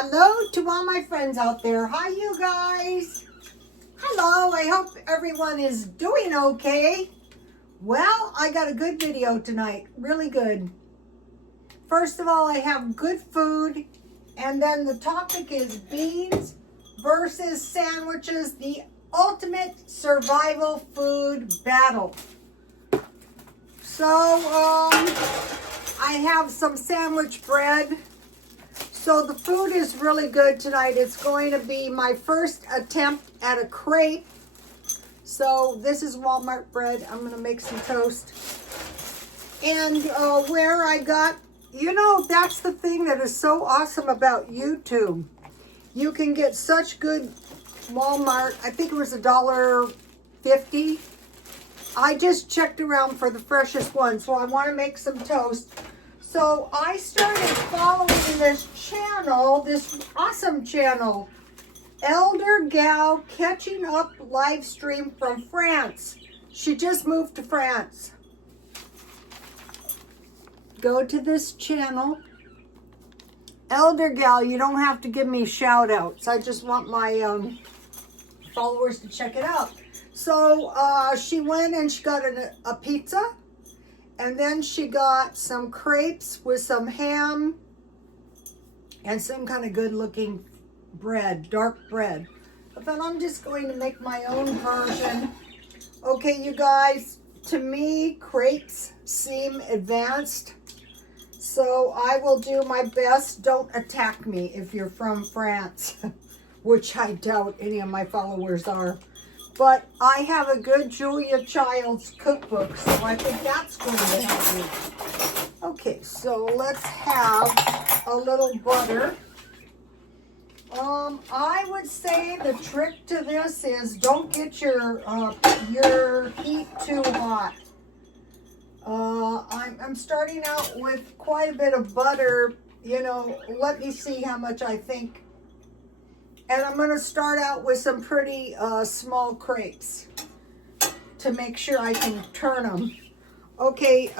Hello to all my friends out there. Hi, you guys. Hello, I hope everyone is doing okay. Well, I got a good video tonight, really good. First of all, I have good food, and then the topic is beans versus sandwiches, the ultimate survival food battle. So, I have some sandwich bread. So the food is really good tonight. It's going to be my first attempt at a crepe. So this is Walmart bread. I'm going to make some toast. And where I got, you know, that's the thing that is so awesome about YouTube. You can get such good Walmart. I think it was $1.50. I just checked around for the freshest one. So I want to make some toast. So I started following this channel, this awesome channel, Elder Gal Catching Up live stream from France. She just moved to France. Go to this channel. Elder Gal, you don't have to give me shout outs. I just want my followers to check it out. So she went and she got a pizza. And then she got some crepes with some ham and some kind of good looking bread, dark bread. But then I'm just going to make my own version. Okay, you guys, to me, crepes seem advanced. So I will do my best. Don't attack me if you're from France, which I doubt any of my followers are. But I have a good Julia Child's cookbook, so I think that's going to help me. Okay, so let's have a little butter. I would say the trick to this is don't get your heat too hot. I'm starting out with quite a bit of butter. You know, let me see how much I think. And I'm going to start out with some pretty small crepes to make sure I can turn them. Okay,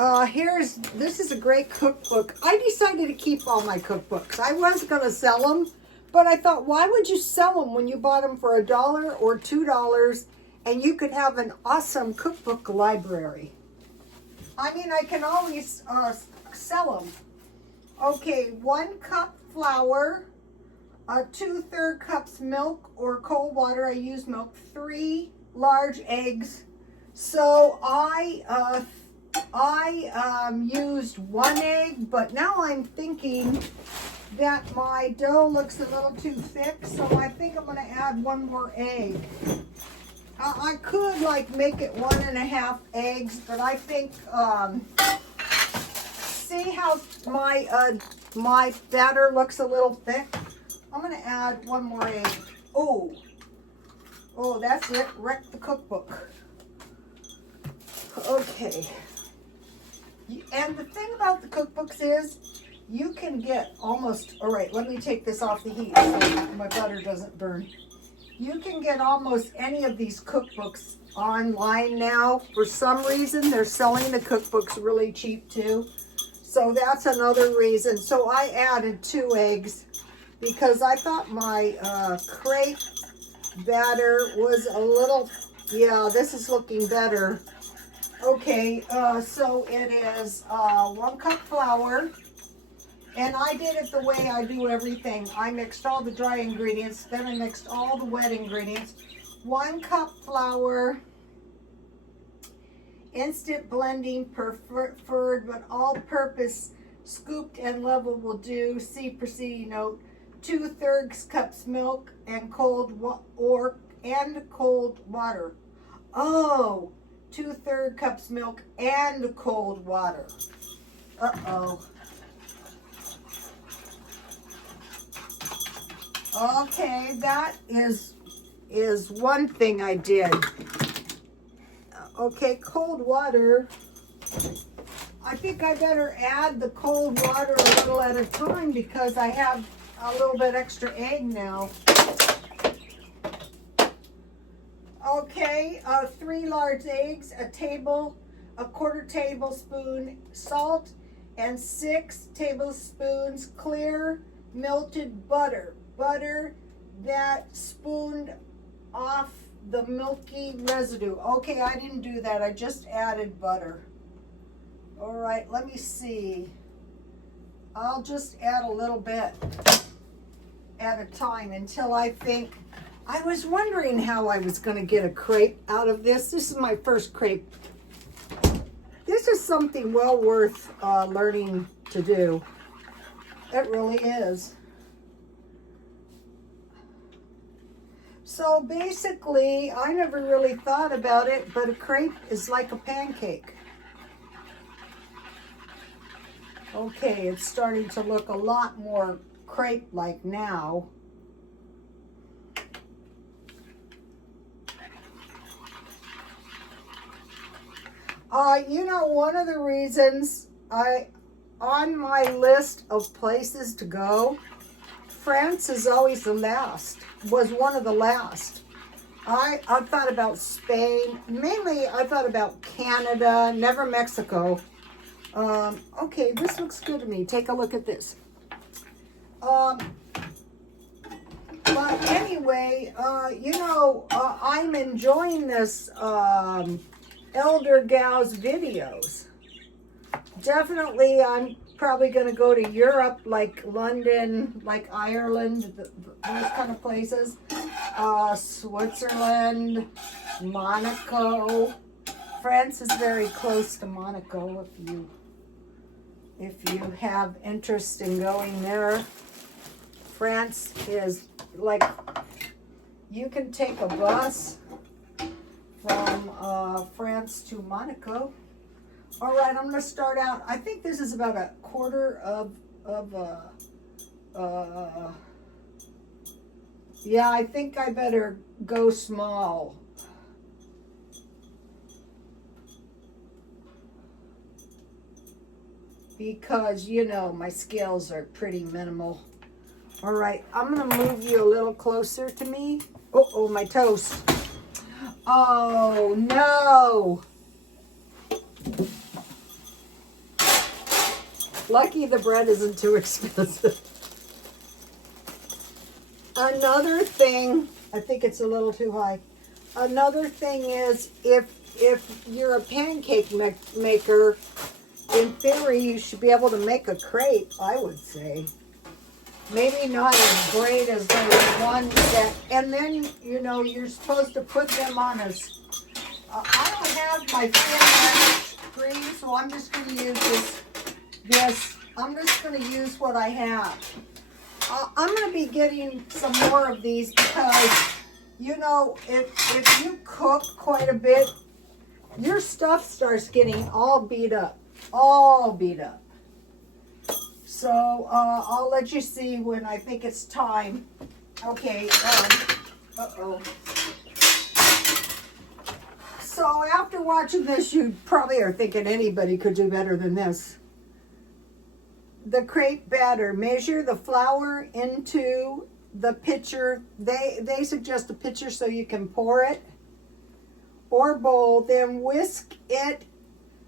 this is a great cookbook. I decided to keep all my cookbooks. I was going to sell them, but I thought, why would you sell them when you bought them for $1 or $2 and you could have an awesome cookbook library? I mean, I can always sell them. Okay, 1 cup flour. 2/3 cups milk or cold water. I use milk. 3 large eggs. So I used 1 egg, but now I'm thinking that my dough looks a little too thick, so I think I'm going to add 1 more egg. I could like make it 1.5 eggs, but I think see how my batter looks a little thick. I'm going to add 1 more egg. Oh, that's it. Wrecked the cookbook. Okay. And the thing about the cookbooks is you can get almost, all right, let me take this off the heat so my butter doesn't burn. You can get almost any of these cookbooks online now. For some reason, they're selling the cookbooks really cheap too. So that's another reason. So I added 2 eggs. Because I thought my crepe batter was a little, yeah, this is looking better. Okay, so it is 1 cup flour. And I did it the way I do everything. I mixed all the dry ingredients, then I mixed all the wet ingredients. 1 cup flour, instant blending preferred, but all-purpose scooped and level will do. See preceding note. 2/3 cups milk and cold water. Oh, 2/3 cups milk and cold water. Uh-oh. Okay, that is one thing I did. Okay, cold water. I think I better add the cold water a little at a time because I have a little bit extra egg now. Okay, 3 large eggs, a 1/4 tablespoon salt, and 6 tablespoons clear melted butter. Butter that spooned off the milky residue. Okay, I didn't do that. I just added butter. All right, let me see. I'll just add a little bit at a time until I think. I was wondering how I was going to get a crepe out of this. This is my first crepe. This is something well worth learning to do. It really is. So basically, I never really thought about it, but a crepe is like a pancake. Okay, it's starting to look a lot more crepe-like now. You know, one of the reasons on my list of places to go, France is always the last, was one of the last. I thought about Spain, mainly I thought about Canada, never Mexico. Okay, this looks good to me. Take a look at this. But anyway, you know, I'm enjoying this Elder Gal's videos. Definitely, I'm probably going to go to Europe, like London, like Ireland, those kind of places. Switzerland, Monaco. France is very close to Monaco if you have interest in going there. France is like, you can take a bus from France to Monaco. All right, I'm going to start out. I think this is about a quarter of yeah, I think I better go small. Because, you know, my scales are pretty minimal. All right, I'm going to move you a little closer to me. Uh-oh, my toast. Oh, no. Lucky the bread isn't too expensive. Another thing, I think it's a little too high. Another thing is, if you're a pancake maker, in theory, you should be able to make a crepe, I would say. Maybe not as great as those ones that, and then, you know, you're supposed to put them on a, I don't have my thin cream, so I'm just going to use this. I'm just going to use what I have. I'm going to be getting some more of these because, you know, if you cook quite a bit, your stuff starts getting all beat up. All beat up. So I'll let you see when I think it's time. Okay. Uh-oh. So after watching this, you probably are thinking anybody could do better than this. The crepe batter. Measure the flour into the pitcher. They suggest a pitcher so you can pour it or bowl. Then whisk it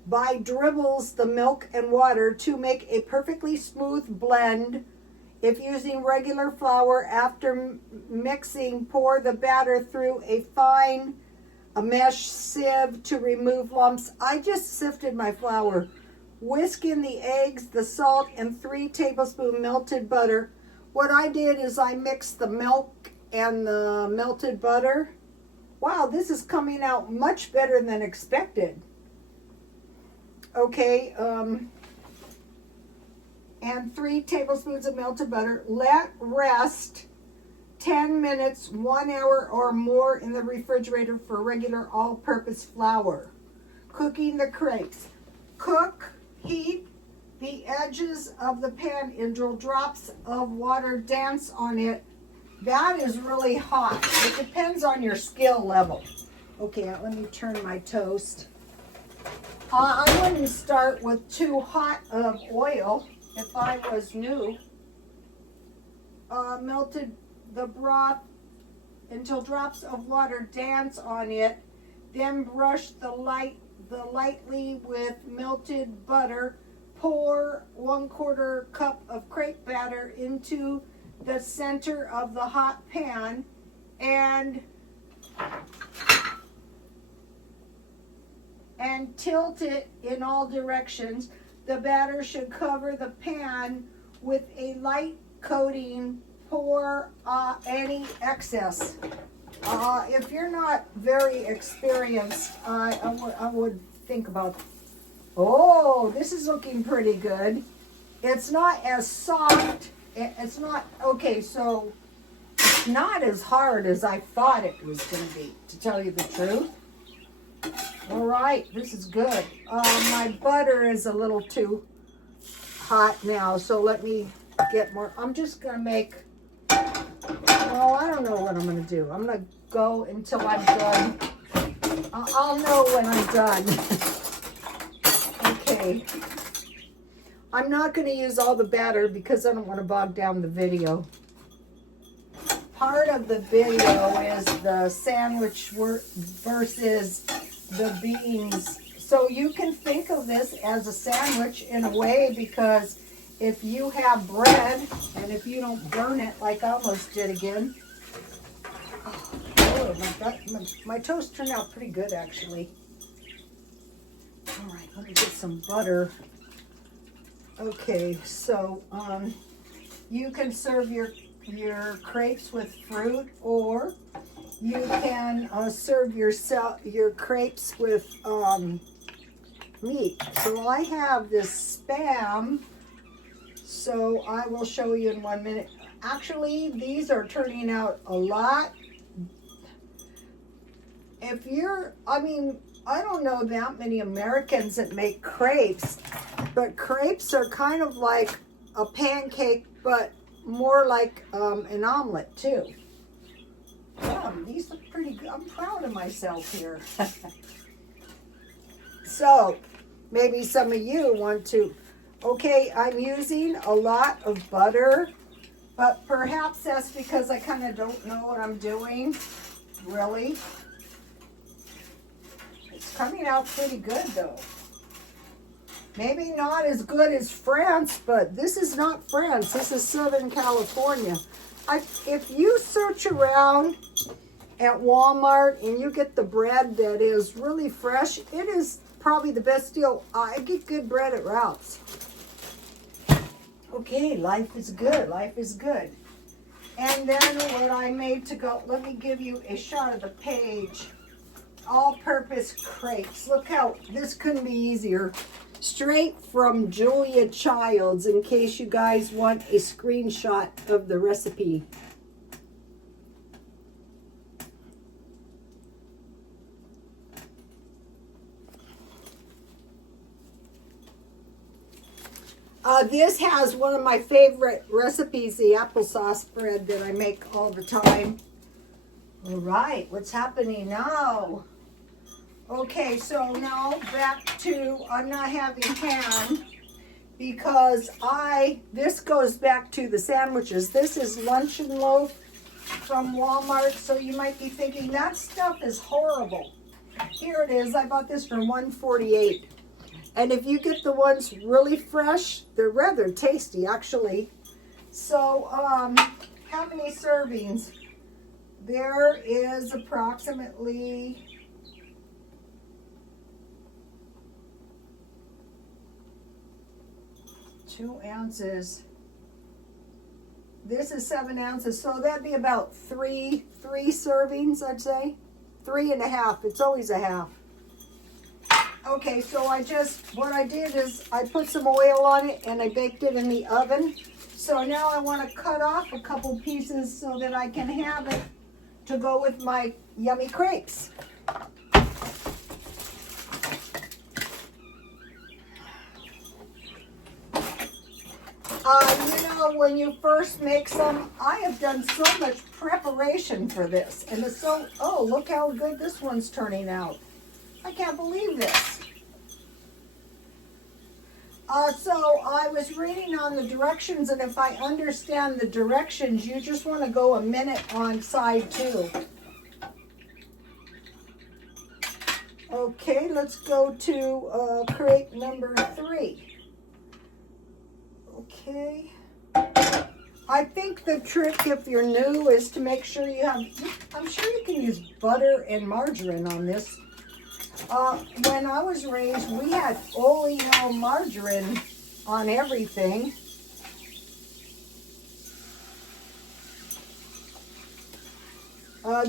by dribbles the milk and water to make a perfectly smooth blend. If using regular flour, after mixing, pour the batter through a mesh sieve to remove lumps. I just sifted my flour. Whisk in the eggs, the salt, and 3 tablespoons melted butter. What I did is I mixed the milk and the melted butter. Wow, this is coming out much better than expected. Okay, and 3 tablespoons of melted butter. Let rest 10 minutes, 1 hour or more in the refrigerator for regular all-purpose flour. Cooking the crepes. Heat the edges of the pan until drops of water dance on it. That is really hot. It depends on your skill level. Okay, let me turn my toast. I wouldn't start with too hot of oil if I was new. Melted the broth until drops of water dance on it. Then brush the lightly with melted butter. pour 1/4 cup of crepe batter into the center of the hot pan and tilt it in all directions. The batter should cover the pan with a light coating. Pour any excess. If you're not very experienced, I would think about, oh, this is looking pretty good. It's not as soft. It's not, okay, so it's not as hard as I thought it was going to be, to tell you the truth. All right, this is good. My butter is a little too hot now, so let me get more. I'm just going to make, well, I don't know what I'm going to do. I'm going to go until I'm done. I'll know when I'm done. Okay. I'm not going to use all the batter because I don't want to bog down the video. Part of the video is the sandwich versus the beans. So you can think of this as a sandwich in a way, because if you have bread and if you don't burn it like I almost did again. Oh, my toast turned out pretty good actually. All right, let me get some butter. Okay, so you can serve your crepes with fruit, or you can serve your crepes with meat. So I have this Spam, so I will show you in 1 minute. Actually, these are turning out a lot. If you're, I mean, I don't know that many Americans that make crepes, but crepes are kind of like a pancake, but more like an omelet too. Yeah, these look pretty good. I'm proud of myself here. So maybe some of you want to. Okay, I'm using a lot of butter, but perhaps that's because I kind of don't know what I'm doing, really. It's coming out pretty good though. Maybe not as good as France, but this is not France. This is Southern California. If you search around at Walmart and you get the bread that is really fresh, it is probably the best deal. I get good bread at Ralph's. Okay, life is good. Life is good. And then what I made to go, let me give you a shot of the page. All-purpose crepes. Look how, this couldn't be easier. Straight from Julia Childs, in case you guys want a screenshot of the recipe. This has one of my favorite recipes, the applesauce bread that I make all the time. All right, what's happening now? Okay, so now back to, I'm not having ham because this goes back to the sandwiches. This is luncheon loaf from Walmart, so you might be thinking that stuff is horrible. Here it is. I bought this for $1.48. And if you get the ones really fresh, they're rather tasty actually. So how many servings? There is approximately 2 ounces. This is 7 ounces, so that'd be about three servings, I'd say. 3.5. It's always a half. Okay, so what I did is I put some oil on it and I baked it in the oven. So now I want to cut off a couple pieces so that I can have it to go with my yummy crepes. You know, when you first make some, I have done so much preparation for this. And it's so, oh, look how good this one's turning out. I can't believe this. So I was reading on the directions, and if I understand the directions, you just want to go a minute on side 2. Okay, let's go to crepe number 3. Okay. I think the trick, if you're new, is to make sure you have, I'm sure you can use butter and margarine on this. When I was raised, we had oleo margarine on everything.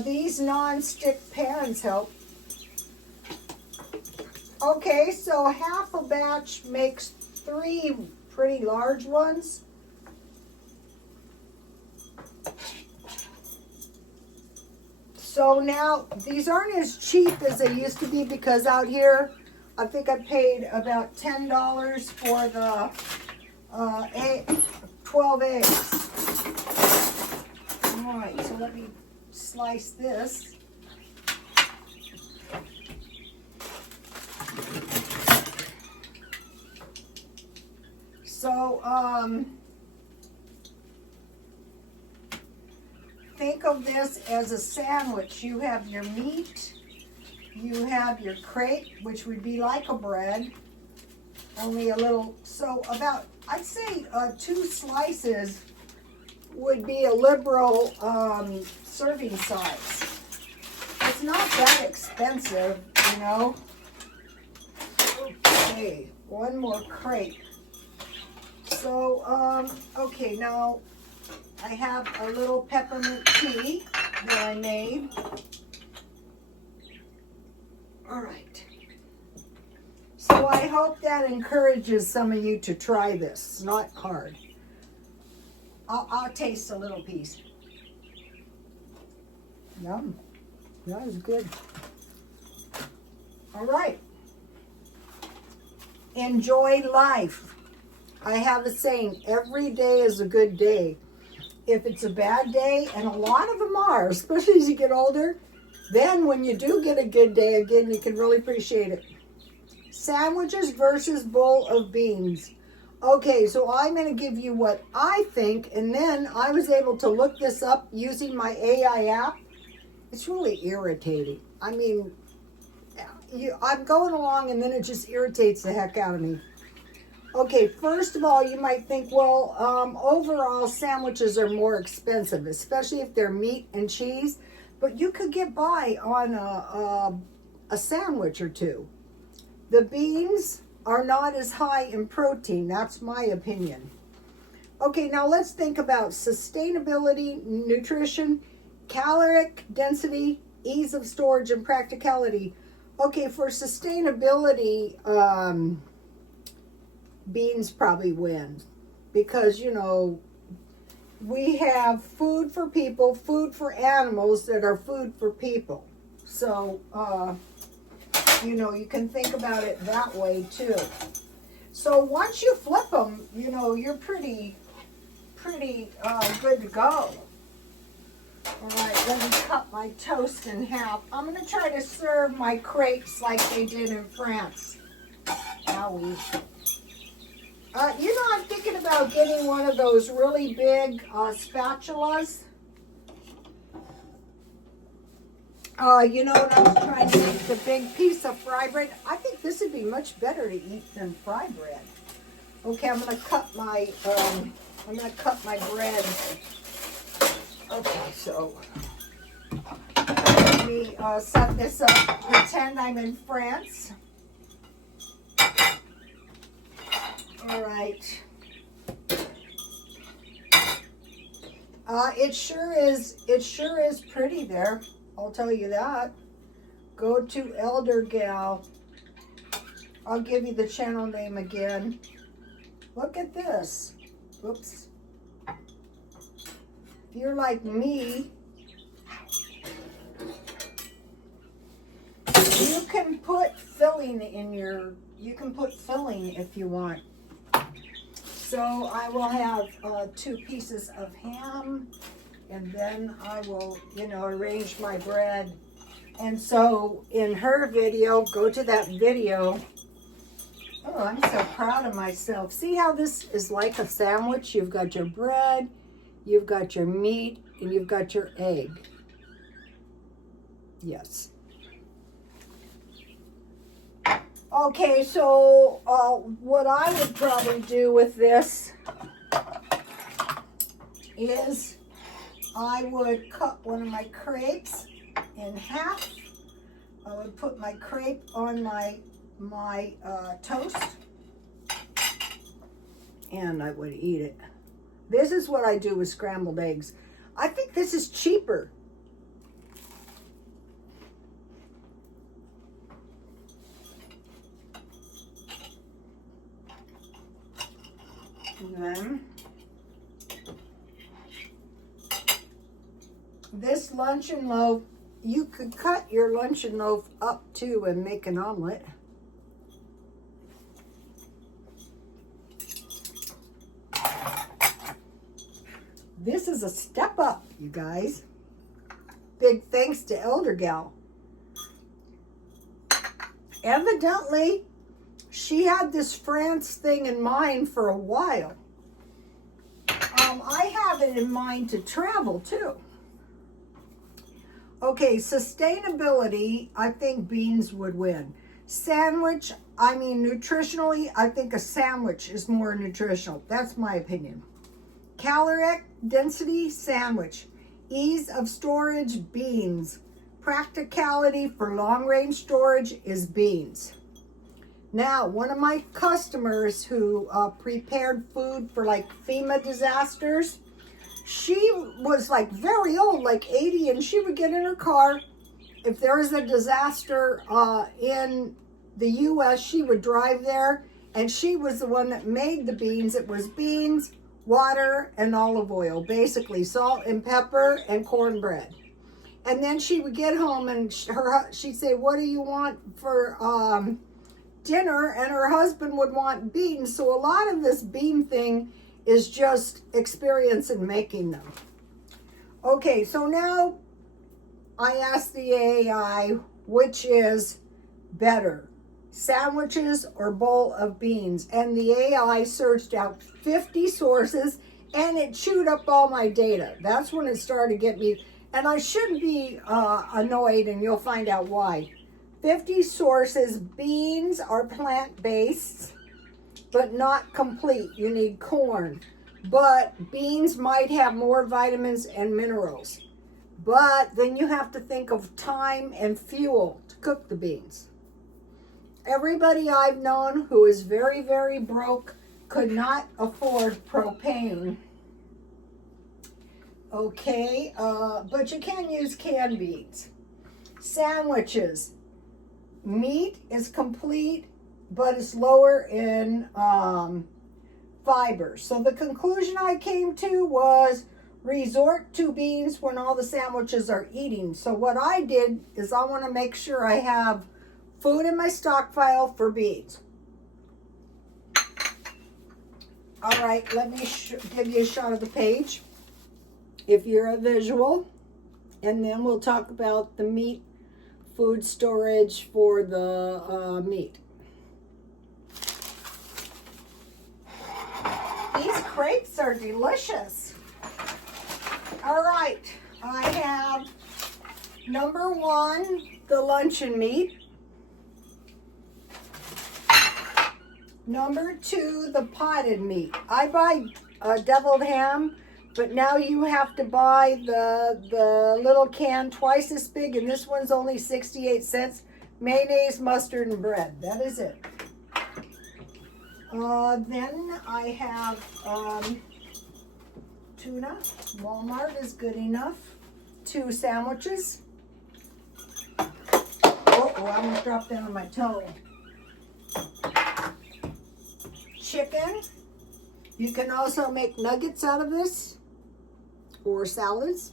These non-stick pans help. Okay, so half a batch makes 3 pretty large ones. So now, these aren't as cheap as they used to be because out here, I think I paid about $10 for the 12 eggs. All right, so let me slice this. So, think of this as a sandwich. You have your meat, you have your crepe, which would be like a bread, only a little, so about, I'd say 2 slices would be a liberal serving size. It's not that expensive, you know. Okay, one more crepe. So, okay, now I have a little peppermint tea that I made. All right. So I hope that encourages some of you to try this. It's not hard. I'll taste a little piece. Yum. That is good. All right. Enjoy life. I have a saying, every day is a good day. If it's a bad day, and a lot of them are, especially as you get older, then when you do get a good day again, you can really appreciate it. Sandwiches versus bowl of beans. Okay, so I'm going to give you what I think, and then I was able to look this up using my AI app. It's really irritating. I mean, I'm going along and then it just irritates the heck out of me. Okay, first of all, you might think, well, overall sandwiches are more expensive, especially if they're meat and cheese, but you could get by on a sandwich or two. The beans are not as high in protein. That's my opinion. Okay, now let's think about sustainability, nutrition, caloric density, ease of storage, and practicality. Okay, for sustainability, beans probably win because, you know, we have food for people, food for animals that are food for people. So, you know, you can think about it that way too. So once you flip them, you know, you're pretty good to go. All right, let me cut my toast in half. I'm going to try to serve my crepes like they did in France. Owie. You know, I'm thinking about getting one of those really big spatulas. You know, when I was trying to make the big piece of fry bread, I think this would be much better to eat than fry bread. Okay, I'm gonna cut my bread. Okay, so let me set this up. Pretend I'm in France. All right. It sure is pretty there. I'll tell you that. Go to Elder Gal. I'll give you the channel name again. Look at this. Oops. If you're like me, you can put filling in your, filling if you want. So I will have 2 pieces of ham, and then I will, you know, arrange my bread. And so in her video, go to that video. Oh, I'm so proud of myself. See how this is like a sandwich? You've got your bread, you've got your meat, and you've got your egg. Yes. Okay, so what I would probably do with this is I would cut one of my crepes in half. I would put my crepe on my toast, and I would eat it. This is what I do with scrambled eggs. I think this is cheaper. And then this luncheon loaf, you could cut your luncheon loaf up too and make an omelet. This is a step up, you guys. Big thanks to Elder Gal. Evidently, she had this France thing in mind for a while. I have it in mind to travel too. Okay, sustainability, I think beans would win. Sandwich, I mean nutritionally, I think a sandwich is more nutritional. That's my opinion. Caloric density, sandwich. Ease of storage, beans. Practicality for long-range storage is beans. Now, one of my customers who prepared food for like FEMA disasters, she was like very old, like 80, and she would get in her car. If there was a disaster in the U.S., she would drive there, and she was the one that made the beans. It was beans, water, and olive oil, basically salt and pepper and cornbread. And then she would get home, and she'd say, "What do you want for dinner?" And her husband would want beans. So a lot of this bean thing is just experience in making them. Okay, so now I asked the AI, which is better, sandwiches or bowl of beans? And the AI searched out 50 sources, and it chewed up all my data. That's when it started to get me, and I shouldn't be annoyed, and you'll find out why. 50 sources. Beans are plant-based, but not complete. You need corn. But beans might have more vitamins and minerals. But then you have to think of time and fuel to cook the beans. Everybody I've known who is very, very broke could not afford propane. Okay, but you can use canned beans. Sandwiches. Meat is complete, but it's lower in fiber. So the conclusion I came to was resort to beans when all the sandwiches are eating. So what I did is I want to make sure I have food in my stockpile for beans. All right, let me give you a shot of the page if you're a visual, and then we'll talk about the meat food storage for the meat. These crepes are delicious. All right, I have number 1, the luncheon meat. Number 2, the potted meat. I buy deviled ham, but now you have to buy the little can twice as big, and this one's only 68 cents. Mayonnaise, mustard, and bread. That is it. Then I have tuna. Walmart is good enough. 2 sandwiches. Oh, I almost dropped that on my toe. Chicken. You can also make nuggets out of this, or salads.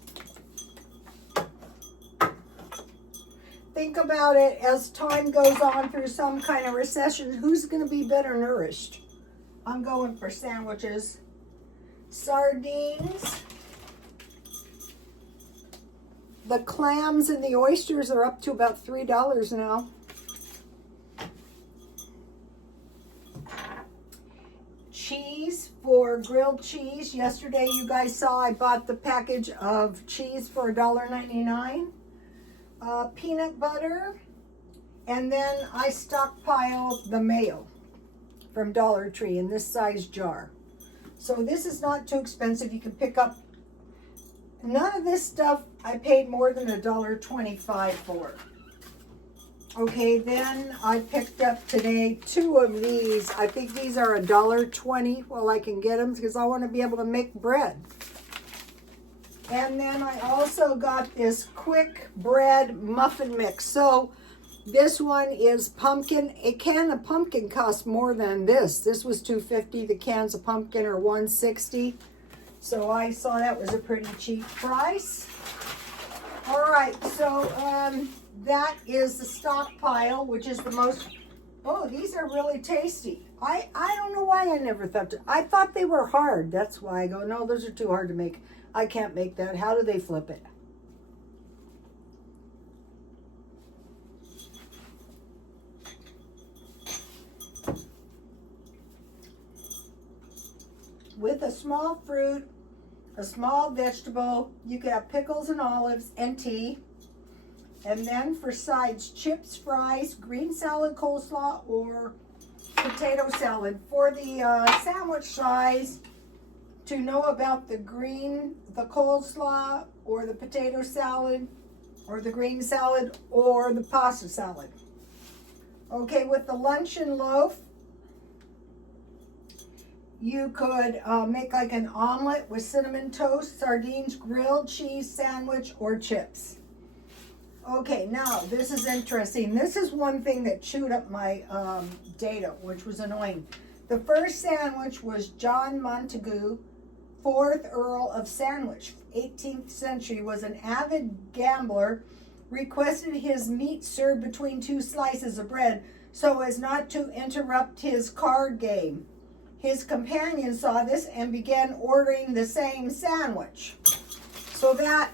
Think about it as time goes on through some kind of recession, who's going to be better nourished? I'm going for sandwiches. Sardines. The clams and the oysters are up to about $3 now. Cheese, for grilled cheese. Yesterday you guys saw I bought the package of cheese for $1.99. Peanut butter, and then I stockpile the mayo from Dollar Tree in this size jar. So this is not too expensive. You can pick up none of this stuff I paid more than $1.25 for. Okay, then I picked up today 2 of these. I think these are $1.20 while I can get them because I want to be able to make bread. And then I also got this quick bread muffin mix. So this one is pumpkin. A can of pumpkin costs more than this. This was $2.50. The cans of pumpkin are $1.60. So I saw that was a pretty cheap price. All right, so that is the Stockpile, which is the most, oh, these are really tasty. I don't know why I never thought I thought they were hard. That's why I go, no, those are too hard to make. I can't make that. How do they flip it? With a small fruit, a small vegetable, you can have pickles and olives and tea. And then for sides, chips, fries, green salad, coleslaw, or potato salad. For the sandwich size, to know about the coleslaw, or the potato salad, or the green salad, or the pasta salad. Okay, with the luncheon loaf, you could make like an omelet with cinnamon toast, sardines, grilled cheese sandwich, or chips. Okay, now this is interesting. This is one thing that chewed up my data, which was annoying. The first sandwich was John Montagu, 4th Earl of Sandwich, 18th century, was an avid gambler, requested his meat served between 2 slices of bread so as not to interrupt his card game. His companion saw this and began ordering the same sandwich. So that,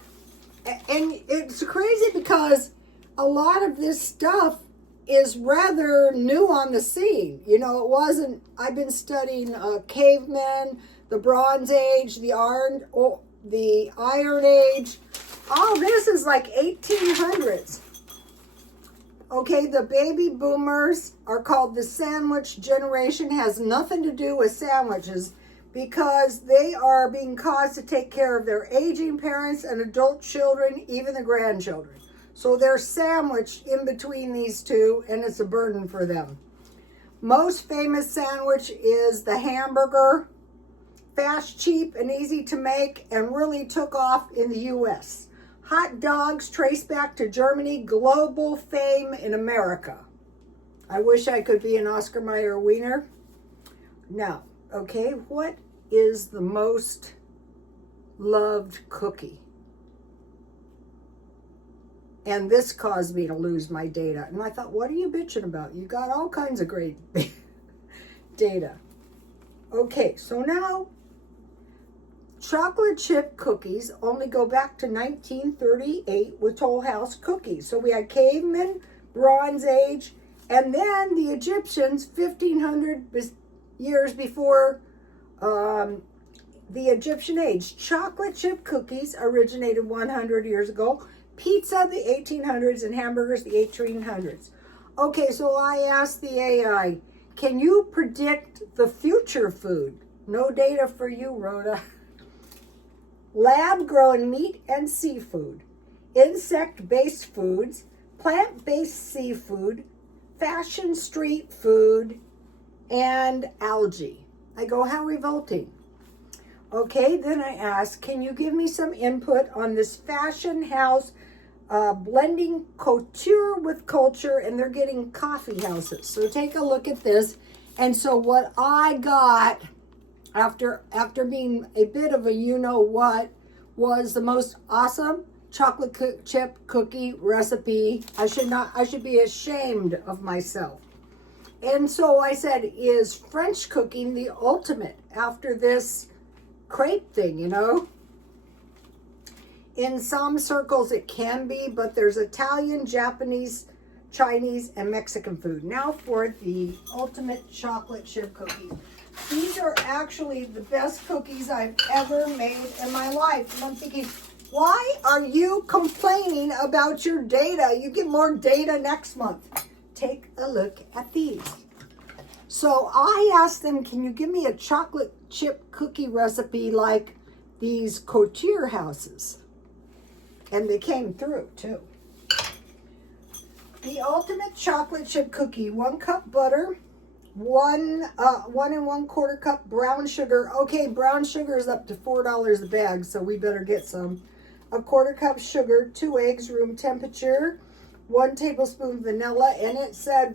and it's crazy because a lot of this stuff is rather new on the scene. You know, it wasn't, I've been studying cavemen, the Bronze Age, the Iron Age. All this is like 1800s. Okay, the baby boomers are called the sandwich generation. Has nothing to do with sandwiches because they are being caused to take care of their aging parents and adult children, even the grandchildren. So they're sandwiched in between these two, and it's a burden for them. Most famous sandwich is the hamburger. Fast, cheap, and easy to make, and really took off in the U.S. Hot dogs trace back to Germany, global fame in America. I wish I could be an Oscar Mayer wiener. Now, okay, what is the most loved cookie? And this caused me to lose my data. And I thought, what are you bitching about? You got all kinds of great data. Okay, so now chocolate chip cookies only go back to 1938 with Toll House cookies. So we had cavemen, Bronze Age, and then the Egyptians 1500 years before the Egyptian age. Chocolate chip cookies originated 100 years ago. Pizza, the 1800s, and hamburgers, the 1800s. Okay, so I asked the AI, can you predict the future food? No data for you, Rhoda. Lab-grown meat and seafood, insect-based foods, plant-based seafood, fashion street food, and algae. I go, how revolting. Okay, then I ask, can you give me some input on this fashion house blending couture with culture, and they're getting coffee houses. So take a look at this. And so what I got after being a bit of a you-know-what was the most awesome chocolate chip cookie recipe. I should be ashamed of myself. And so I said, is French cooking the ultimate after this crepe thing, you know? In some circles it can be, but there's Italian, Japanese, Chinese, and Mexican food. Now for the ultimate chocolate chip cookies. These are actually the best cookies I've ever made in my life. And I'm thinking, why are you complaining about your data? You get more data next month. Take a look at these. So I asked them, can you give me a chocolate chip cookie recipe like these Couture houses. And they came through too. The ultimate chocolate chip cookie, 1 cup butter, 1 1¼ cup brown sugar. Okay, brown sugar is up to $4 a bag, so we better get some. 1/4 cup sugar, 2 eggs, room temperature, 1 tablespoon vanilla, and it said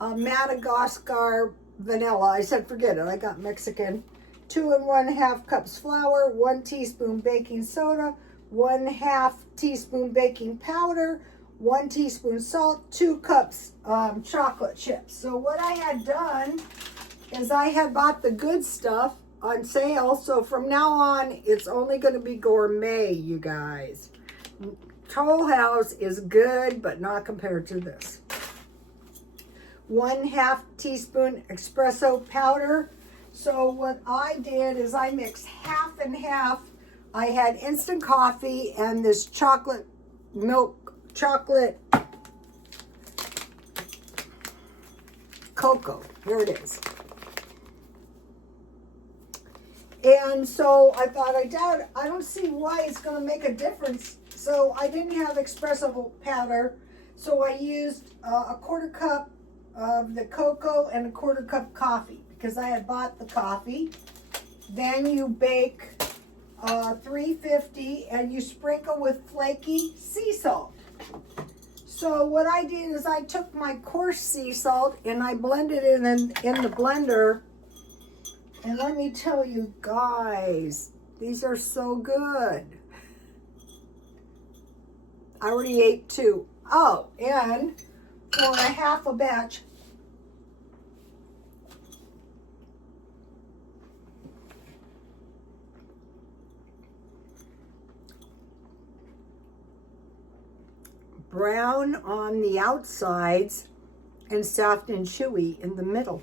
Madagascar vanilla. I said forget it, I got Mexican. 2 1/2 cups flour, 1 teaspoon baking soda, 1/2 teaspoon baking powder, 1 teaspoon salt, 2 cups chocolate chips. So what I had done is I had bought the good stuff on sale. So from now on, it's only going to be Gourmet, you guys. Toll House is good, but not compared to this. 1/2 teaspoon espresso powder. So what I did is I mixed half and half. I had instant coffee and this chocolate cocoa. Here it is. And so I thought, I don't see why it's going to make a difference. So I didn't have espresso powder. So I used 1/4 cup of the cocoa and 1/4 cup coffee because I had bought the coffee. Then you bake 350 and you sprinkle with flaky sea salt. So what I did is I took my coarse sea salt and I blended it in the blender. And let me tell you guys, these are so good. I already ate 2. Oh, and for a half a batch, brown on the outsides and soft and chewy in the middle.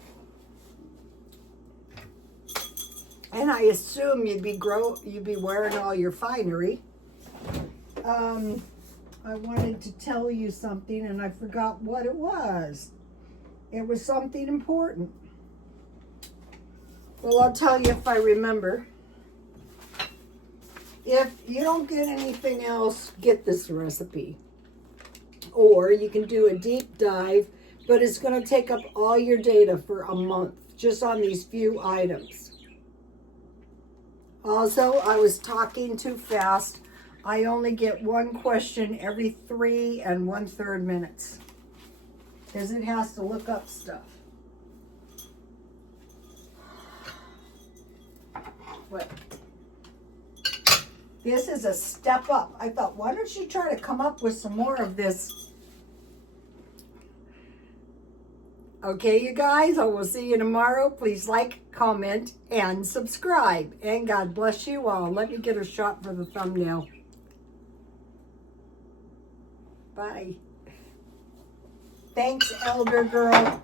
And I assume you'd be wearing all your finery. I wanted to tell you something and I forgot what it was. It was something important. Well, I'll tell you if I remember. If you don't get anything else, get this recipe. Or you can do a deep dive, but it's going to take up all your data for a month just on these few items. Also, I was talking too fast. I only get 1 question every 3 1/3 minutes because it has to look up stuff. What? This is a step up. I thought, why don't you try to come up with some more of this? Okay, you guys, I will see you tomorrow. Please like, comment, and subscribe. And God bless you all. Let me get a shot for the thumbnail. Bye. Thanks, Elder Girl.